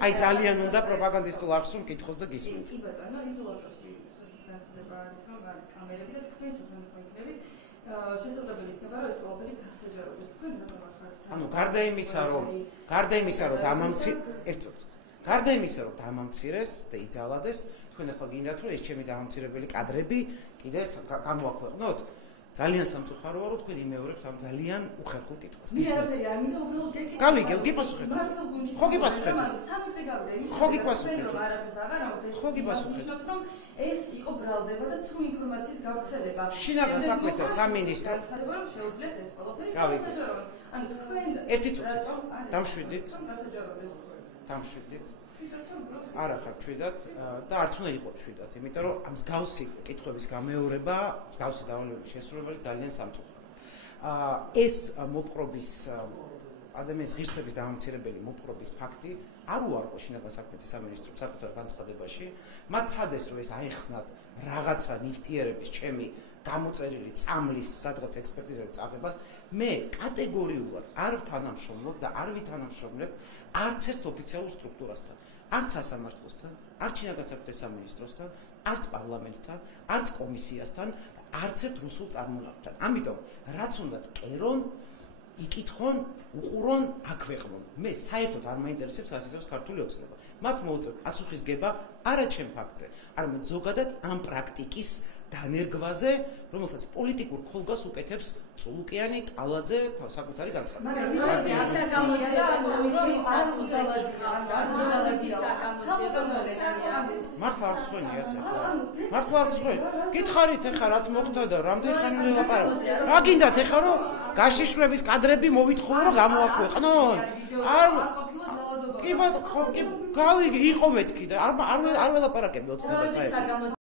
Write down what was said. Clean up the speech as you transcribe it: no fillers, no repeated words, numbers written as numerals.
აი ძალიან უნდა პროპაგანდისტულ არხს რომ კითხოს და გისმენთ. კი ბატონო, იზოლატორში განსხვავება არის, რომ არის კამერები და თქვენ თვითონ ხედავთ, შესაძლებელი იქნება რომ ეს ყველაფერი გასაჯაროდეს თქვენ გადავახართ. ანუ გარდა იმისა, რომ დამამცირეს და იძალადეს, თქვენ ახლა გინდათ რომ ეს ჩემი დამამცირებელი კადრები კიდე გამოაქვეყნოთ? ძალიან სამწუხაროა რომ თქვენ იმეორებთ ამ ძალიან უხერხულ კითხვას. გისმენთ? არ მინდა უბრალოდ გეკითხოთ. გავიგე, გიპასუხეთ. ხო გიპასუხეთ. სამი დღე გავიდა იმის. ხო გიპასუხეთ. რომ არაფერს აღარ ამბობთ. ხო გიპასუხეთ. რომ ეს იყო ბრალდება და ცრუ ინფორმაციის გავრცელება. შინაგან საქმეთა სამინისტრო განცხადება რომ შეუძლიათ ეს ყველაფერი გავიგე. გასაჯაროდეს. ანუ თქვენ ერთი წუთით დამშვიდით. გასაჯაროდეს. დამშვიდით. არა ხარ ჩვიდათ და არც უნდა იყოს ჩვიდათ, იმიტომ რომ ამ მსგავსი კითხვების გამეორება, მსგავსი დავალებების შესრულება ძალიან სამწუხაროა. ეს მოპყრობის ადამიანის ღირსების დამამცირებელი მოპყრობის ფაქტი არ უარყო შინაგან საქმეთა სამინისტროს საკუთარ განცხადებაში. მათ ცადეს რომ ეს აეხსნათ რაღაცა ნივთიერების ჩემი გამოწერილი წამლის სადღაც ექსპერტიზაზე წაღებას. მე კატეგორიულად არ ვთანამშრომლობ და არ ვითანამშრომლებ არც ერთ ოფიციალურ სტრუქტურასთან. არც სასამართლოსთან, არც შინაგან საქმეთა სამინისტროსთან, არც პარლამენტთან, არც კომისიასთან და არც ერთ რუსულ წარმომადგენელთან. ამიტომ რაც უნდათ კერონ, იკითხონ, უყურონ, აქვეყნონ. მე საერთოდ არ მაინტერესებს რას იცავს ქართული ოცნება. მათ მოუწევთ პასუხისგება არა ჩემ ფაქტზე, არამედ ზოგადად ამ პრაქტიკის დანერგვაზე, რომელსაც პოლიტიკურ ხოლგას უკეთებს წულუკიანი, კალაძე საკუთარი განცხადება. მართლა არ გწვენიათ ახლა. მართლა არ გწვენ. გითხარით ახლა რაც მოხდა და რამდენი ხანი ვლაპარაკობ. რა გინდათ ახლა რომ გაშიშვლების კადრები მოვითხოვო რომ გამოაქვეყნონ? არ კი ბატონო, გავიგე, იყო მეთქი და არ ველაპარაკები ოცნება საერთოდ.